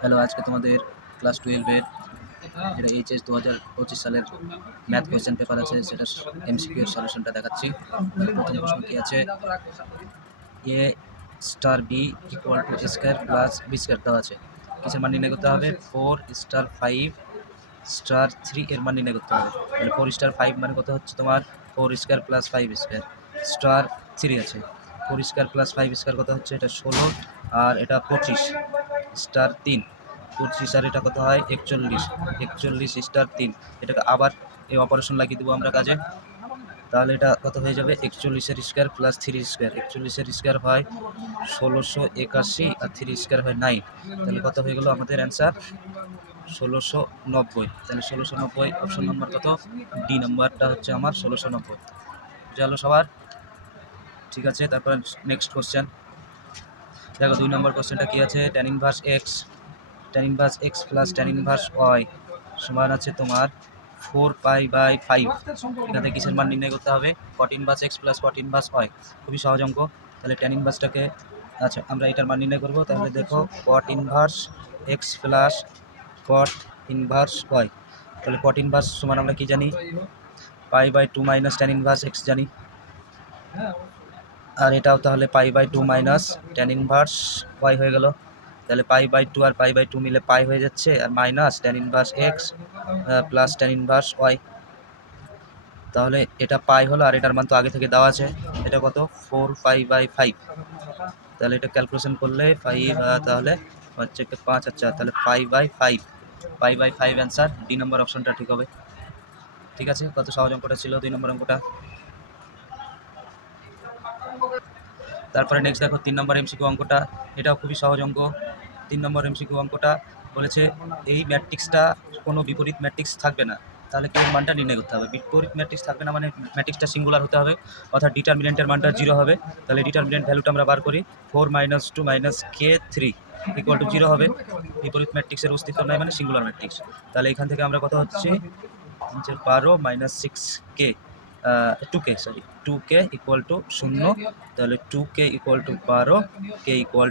Hello, আজকে তোমাদের class 12-এর যেটা এইচএস 2025 সালের ম্যাথ কোয়েশ্চেন পেপার আছে, সেটা এমসিকিউ এর সলিউশনটা দেখাচ্ছি। প্রথম প্রশ্ন কি আছে, A star B equal to A square plus B square দেওয়া আছে। কিসের মান নির্ণয় করতে হবে? 4 স্টার 5 স্টার 3 এর মান নির্ণয় করতে হবে। তাহলে 4 স্টার 5 মানে কত হচ্ছে তোমার? 4 স্কোয়ার প্লাস 5 স্কোয়ার স্টার 3 আছে। 4 স্কোয়ার প্লাস 5 স্কোয়ার কত হচ্ছে? এটা 16 আর এটা 25 স্টার 3 25 আর এটা কত হয়? 41 স্টার 3। এটাকে আবার এই অপারেশন লাগিয়ে দেবো আমরা কাজে। তাহলে এটা কত হয়ে যাবে? 41-এর স্কোয়ার প্লাস 3 স্কোয়ার। 41-এর স্কোয়ার হয় 1681 আর 3 স্কোয়ার হয় 9। তাহলে কত হয়ে গেল আমাদের অ্যান্সার? 1690। তাহলে 1690 অপশন নাম্বার কত? ডি নাম্বারটা হচ্ছে আমার 1690। বুঝালো সবার? ঠিক আছে, তারপর নেক্সট কোশ্চেন দেখো। 2 নম্বর কোশ্চেনটা কি আছে? tan inverse x plus tan inverse y সমান আছে তোমার 4π/5। এখান থেকে কিসের মান নির্ণয় করতে হবে? cot inverse x plus cot inverse y. খুবই সহজ অঙ্ক। তাহলে tan ইনভার্সটাকে, আচ্ছা আমরা এটার মান নির্ণয় করব। তাহলে দেখো cot inverse x plus cot inverse Y. তাহলে cot ইনভার্স সমান আমরা কি জানি? π/2 মাইনাস tan ইনভার্স এক্স জানি। আর এটাও তাহলে π/2 মাইনাস tan ইনভার্স ওয়াই হয়ে গেল। তাহলে π/2 আর π/2 মিলে পাই হয়ে যাচ্ছে, আর minus tan inverse x plus tan inverse Y. তাহলে এটা পাই হলো, আর এটার মান তো আগে থেকে দেওয়া আছে। এটা কত? 4π/5। তাহলে এটা ক্যালকুলেশন করলে 5 তাহলে হচ্ছে 5। আচ্ছা, তাহলে π/5 অ্যান্সার ডি নম্বর অপশনটা ঠিক হবে। ঠিক আছে, কত সহজ অঙ্কটা ছিল 2 নম্বর অঙ্কটা। তারপরে নেক্সট দেখো 3 নম্বর এমসিকিউ অঙ্কটা। এটাও খুবই সহজ অঙ্ক। 3 নম্বর এমসিকিউ অঙ্কটা বলেছে এই ম্যাট্রিক্সটা কোনো বিপরীত ম্যাট্রিক্স থাকবে না, তাহলে কোন মানটা নির্ণয় করতে হবে? বিপরীত ম্যাট্রিক্স থাকবে না মানে ম্যাট্রিক্সটা সিঙ্গুলার হতে হবে, অর্থাৎ ডিটারমিনেন্টের মানটা 0 হবে। তাহলে ডিটারমিনেন্ট ভ্যালুটা আমরা বার করি, 4 - 2 - k3 ইকুয়াল টু 0 হবে। বিপরীত ম্যাট্রিক্সের অস্তিত্ব নাই মানে সিঙ্গুলার ম্যাট্রিক্স। তাহলে এখান থেকে আমরা কত হচ্ছে? 12 - 6k 2k ইকুয়াল টু 0। তাহলে 2k equal to 12, k equal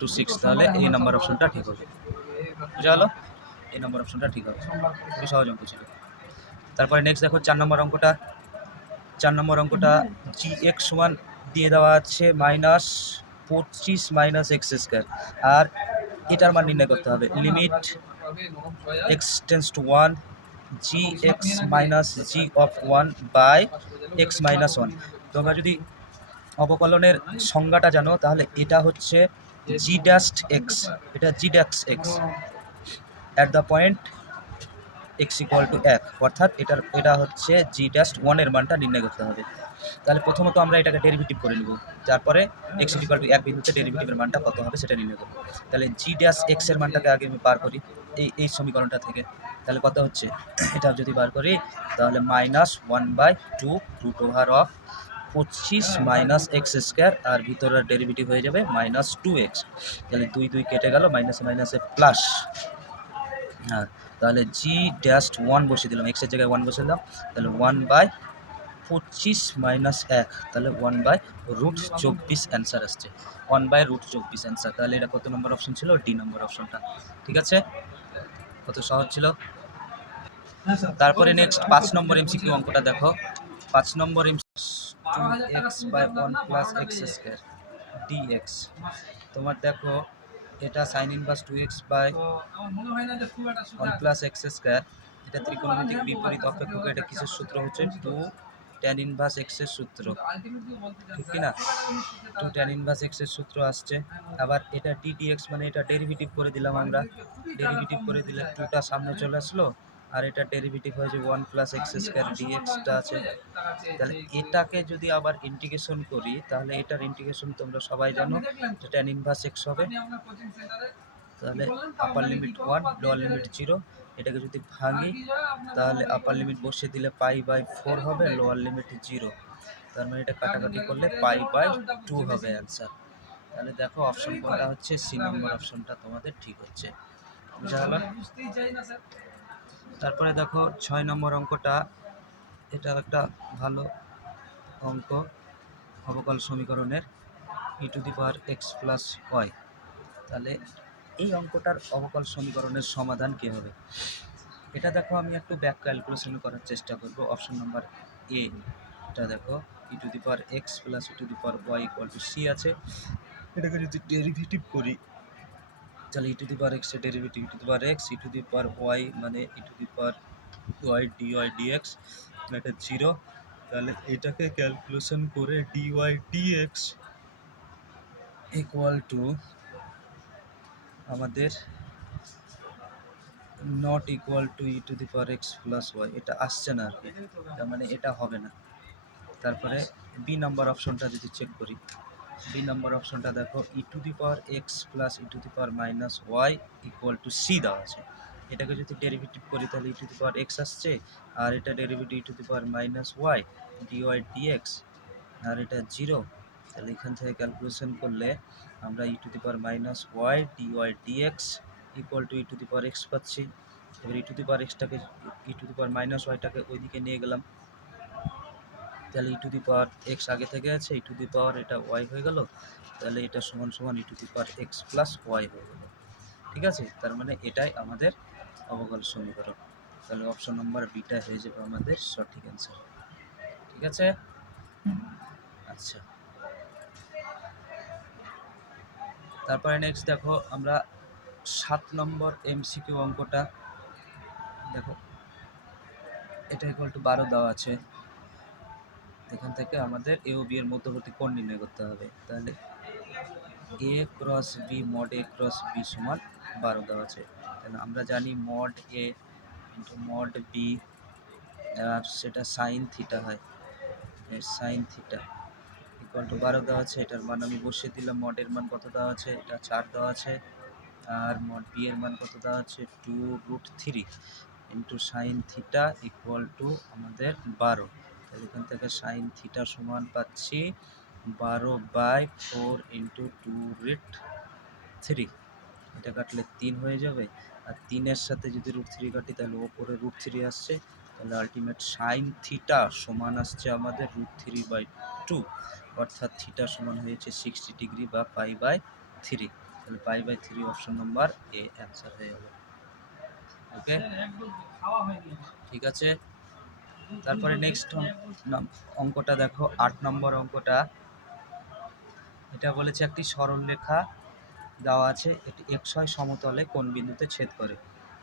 to 6। তাহলে এই নাম্বার অপশনটা ঠিক হবে। বুঝা গেল? এই নাম্বার অপশনটা ঠিক হবে। খুবই সহজ অঙ্ক ছিল। তারপরে নেক্সট দেখো 4 নম্বর অঙ্কটা। 4 নম্বর অঙ্কটা gx সমান দিয়ে দেওয়া আছে -25 - x স্কোয়ার, আর এটার মান নির্ণয় করতে হবে। Limit x tends to 1 gx minus g of 1 by x minus 1। তোমরা যদি অবকলনের সংজ্ঞাটা জানো তাহলে এটা হচ্ছে g ড্যাশড x, এটা g dash x at the point x equal two 1, অর্থাৎ এটা হচ্ছে g ড্যাশড 1 এর মানটা নির্ণয় করতে হবে। তাহলে প্রথমত আমরা এটাকে ডেরিভেটিভ করে নেব, তারপরে x ইকুয়াল টু 1 বিন্দুতে ডেরিভেটিভের মানটা কত হবে সেটা নির্ণয় করব। তাহলে g ড্যাশ x এর মানটাকে আগে আমি বার করি এই সমীকরণটা থেকে। তাহলে কত হচ্ছে? এটা যদি বার করি তাহলে -1/2 root over of 25 minus X square, আর ভিতরের ডেরিভেটিভ হয়ে যাবে -2x। তাহলে 2 2 কেটে গেল, মাইনাসে মাইনাসে প্লাস। হ্যাঁ, তাহলে জি ড্যাশ 1 বসিয়ে দিলাম, এক্সের জায়গায় 1 বসিয়ে দিলাম। তাহলে 1/25 মাইনাস 1, তাহলে 1/√24 অ্যান্সার আসছে। 1/√24 অ্যান্সার। তাহলে এটা কত নম্বর অপশন ছিল? ডি নম্বর অপশনটা। ঠিক আছে, কত সহজ ছিল। তারপরে নেক্সট 5 নম্বর এমসিকিউ অঙ্কটা দেখো। 5 number MCQ 2x/1 plus X square dx। তোমার দেখো এটা sine inverse 2x/1 plus X square, এটা ত্রিকোণমিতিক বিপরীত অপেক্ষক। এটা কিসের সূত্র হচ্ছে? 2 tan ইনভার্স x এর সূত্র, ঠিক কি না? 2 tan ইনভার্স x এর সূত্র আসছে। আবার এটা ddx মানে এটা ডেরিভেটিভ করে দিলাম আমরা। ডেরিভেটিভ করে দিলে 2টা সামনে চলে আসলো, আর এটা ডেরিভেটিভ হয়েছে 1 প্লাস এক্স স্কোয়ার ডিএক্সটা আছে। তাহলে এটাকে যদি আবার ইন্টিগ্রেশন করি তাহলে এটার ইন্টিগ্রেশন তোমরা সবাই জানো, tan ইনভার্স এক্স হবে। তাহলে আপার লিমিট 1, লোয়ার লিমিট 0। এটাকে যদি ভাঙি তাহলে আপার লিমিট বসিয়ে দিলে π/4 হবে, লোয়ার লিমিট 0। তার মানে এটা কাটাকাটি করলে π/2 হবে অ্যান্সার। তাহলে দেখো অপশন কোনটা হচ্ছে? সি নম্বর অপশনটা তোমাদের ঠিক হচ্ছে। বুঝা গেল? তারপরে দেখো 6 নম্বর অঙ্কটা। এটা একটা ভালো অঙ্ক অবকল সমীকরণের। E to the power X plus Y. তাহলে এই অঙ্কটার অবকল সমীকরণের সমাধান কী হবে? এটা দেখো আমি একটু ব্যাক ক্যালকুলেশন করার চেষ্টা করব। অপশন নাম্বার এ এটা দেখো E to the power X plus E to the power Y equal to C আছে। এটাকে যদি ডেরিভেটিভ করি তাহলে ই টু দি পাওয়ার এক্সের derivative E to the power X, E to the power Y মানে E to the power Y dy dx, এটা 0। তাহলে এটাকে ক্যালকুলেশন করে ডিওয়াই ডিএক্স ইকুয়াল টু আমাদের not equal to E to the power X plus Y, এটা আসছে না আর কি, তার মানে এটা হবে না। তারপরে বি নাম্বার অপশনটা যদি চেক করি, বি নাম্বার অপশনটা দেখো E to the power X plus E to the power minus Y equal to C দেওয়া আছে। এটাকে যদি ডেরিভেটিভ করি তাহলে ই টু দি পাওয়ার এক্স আসছে, আর এটা derivative E to the power minus Y dy dx, আর এটা 0। তাহলে এখান থেকে ক্যালকুলেশন করলে আমরা E to the power minus Y dy dx equal to E to the power X পাচ্ছি। এবার ই টু দি পাওয়ার এক্সটাকে E to the power minus ওয়াইটাকে ওইদিকে নিয়ে গেলাম, তাহলে ই টু দি পাওয়ার এক্স আগে থেকে আছে, ই টু দি পাওয়ার এটা ওয়াই হয়ে গেল, তাহলে এটা সমান সমান E to the power X plus Y হয়ে গেল। ঠিক আছে, তার মানে এটাই আমাদের অবকল সমীকরণ। তাহলে অপশন নম্বর বিটা হয়ে যাবে আমাদের সঠিক অ্যান্সার। ঠিক আছে, আচ্ছা। তারপরে নেক্সট দেখো আমরা 7 নম্বর এমসিকিউ অঙ্কটা দেখো, এটা ইকুয়াল টু 12 দেওয়া আছে। এখান থেকে আমাদের এ ও বি এর মধ্যবর্তী কোণ নির্ণয় করতে হবে। তাহলে A cross B mod A cross B সমান 12 দেওয়া আছে। তাহলে আমরা জানি mod A into mod B, আর সেটা সাইন থিটা হয়, সাইন থিটা ইকুয়াল টু 12 দেওয়া আছে। এটার মান আমি বসিয়ে দিলাম, মডের মান কত দেওয়া আছে, এটা 4 দেওয়া আছে, আর মড বি এর মান কত দেওয়া আছে 2√3 into sign theta equal to আমাদের 12। তাহলে এখান থেকে সাইন থিটা সমান পাচ্ছি 12/4 ইন্টু 2√3। এটা কাটলে 3 হয়ে যাবে, আর 3-এর সাথে যদি √3 কাটি তাহলে ওপরে √3 আসছে। তাহলে আলটিমেট সাইন থিটা সমান আসছে আমাদের √3/2, অর্থাৎ থিটা সমান হয়েছে 60 ডিগ্রি বা π/3। তাহলে π/3 অপশন নম্বর এ অ্যান্সার হয়ে যাবে। ওকে, ঠিক আছে। তারপরে নেক্সট অঙ্কটা দেখো 8 নম্বর অঙ্কটা। এটা বলেছে একটি সরলরেখা দেওয়া আছে, এটি xy সমতলে কোন বিন্দুতে ছেদ করে,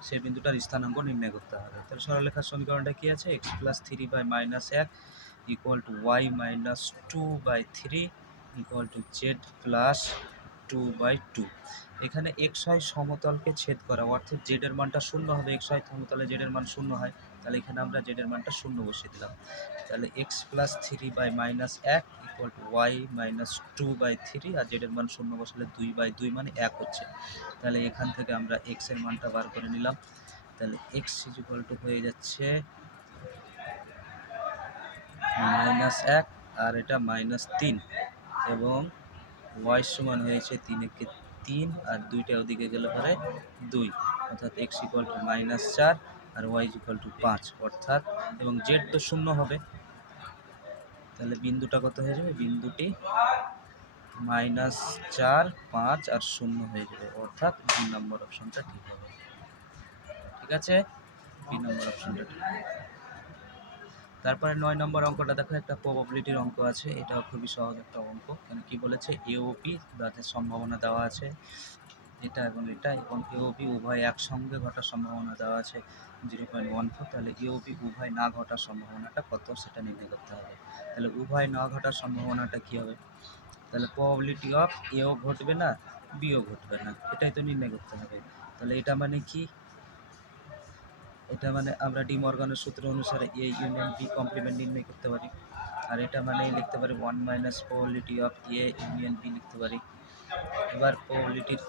সেই বিন্দুটার স্থানাঙ্ক নির্ণয় করতে হবে। তাহলে সরলরেখার সমীকরণটা কি আছে, x plus 3/-1 equal two y minus 2/3 equal to Z plus 2/2। এখানে xy সমতলকে ছেদ করা অর্থাৎ জেড এর মানটা 0 হবে, xy সমতলে জেড এর মান 0 হয়, তাহলে এখানে আমরা জেড এর মানটা 0 বসিয়ে দিলাম। তাহলে x plus 3/-1 equal to y minus 2/3, আর জেড এর মান 0 বসালে 2/2 মানে 1 হচ্ছে। তাহলে এখান থেকে আমরা x এর মানটা বার করে নিলাম। তাহলে x ইকুয়াল টু হয়ে যাচ্ছে -1 আর এটা -3, এবং y সমান হয়েছে 3 আর 2টা ওদিকে গেলে পরে 2, অর্থাৎ x ইকুয়াল টু -4 আর y ইকুয়াল টু 5, অর্থাৎ এবং z তো 0 হবে। তাহলে বিন্দুটা কত হয়ে যাবে, বিন্দুটি -4, 5 আর 0 হয়ে যাবে, অর্থাৎ বি নম্বর অপশনটা ঠিক হবে। ঠিক আছে, বি নম্বর অপশনটা ঠিক হবে। তারপরে 9 নম্বর অঙ্কটা দেখো, একটা প্রবাবিলিটির অঙ্ক আছে। এটাও খুবই সহজ একটা অঙ্ক। এখানে কি বলেছে, এ ও বি তাদের সম্ভাবনা দেওয়া আছে, এটা এবং এটা, এবং এ ও বি উভয় একসঙ্গে ঘটার সম্ভাবনা দেওয়া আছে 0.14। তাহলে এ ও বি উভয় না ঘটার সম্ভাবনাটা কত সেটা নির্ণয় করতে হবে। তাহলে উভয় না ঘটার সম্ভাবনাটা কী হবে, তাহলে প্রবাবিলিটি অফ এও ঘটবে না বিও ঘটবে না, এটাই তো নির্ণয় করতে হবে। তাহলে এটা মানে কি, এটা মানে আমরা ডি মর্গানের সূত্র অনুসারে এ ইউনিয়ন বি কমপ্লিমেন্ট নির্ণয় করতে পারি। আর এটা মানে লিখতে পারি 1 minus probability of A union B লিখতে পারি। এবার প্রবাবিলিটির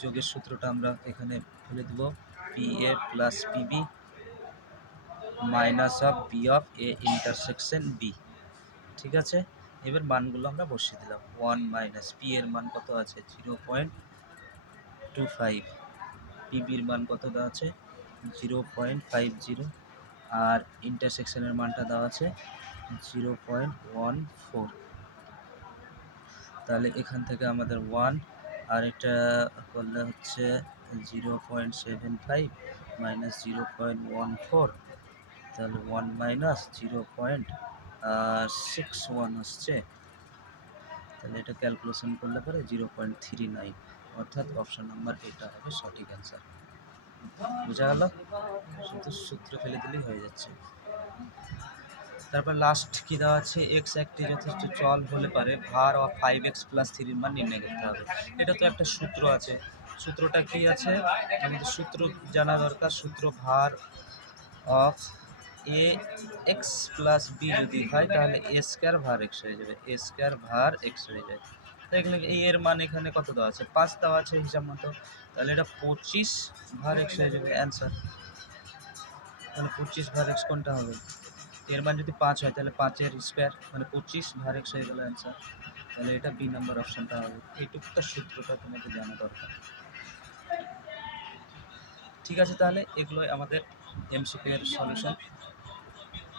যোগের সূত্রটা আমরা এখানে ফেলে দেব, P A plus PB minus of B of A intersection B. ঠিক আছে, এবার মানগুলো আমরা বসিয়ে দিলাম। 1 মাইনাস পি এর মান কত আছে 0.25, পিবির মান কত দেওয়া আছে 0.50, আর ইন্টারসেকশনের মানটা দেওয়া আছে 0.14। তাহলে এখান থেকে আমাদের 1 আর এটা করলে হচ্ছে 0.75 মাইনাস 0.14, তাহলে 1 মাইনাস 0.61 আসছে। তাহলে এটা ক্যালকুলেশন করলে পরে 0.39, অর্থাৎ অপশন নাম্বার এটা হবে সঠিক অ্যান্সার। বোঝা গেল? শুধু সূত্র ফেলে দিলেই হয়ে যাচ্ছে। তারপর লাস্ট কি দেওয়া আছে, এক্স একটি যথেষ্ট চল হলে পারে ভার অফ 5x প্লাস 3 মান নির্ণয় করতে হবে। এটা তো একটা সূত্র আছে, সূত্রটা কি আছে আমাদের সূত্র জানা দরকার। সূত্র var of a x plus b যদি হয় তাহলে এ স্কোয়ার ভার এক্স হয়ে যাবে, এ স্কোয়ার ভার এক্স হয়ে যায়। দেখলে এই এর মান এখানে কত দেওয়া আছে, 5 দেওয়া আছে হিসাব মতো, তাহলে এটা 25 ভার এক্স হয়ে যাবে অ্যান্সার। তাহলে 25 ভার এক্স কোনটা হবে, এর মান যদি 5 হয় তাহলে 5-এর স্কোয়ার মানে 25 ভার এক্স হয়ে গেল অ্যান্সার। তাহলে এটা বি নাম্বার অপশনটা হবে। এইটুকুটা সূত্রটা তোমাকে জানা দরকার। ঠিক আছে, তাহলে এগুলোই আমাদের এমসিকিউ এর সলিউশন।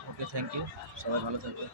ওকে, থ্যাংক ইউ, সবাই ভালো থাকবে।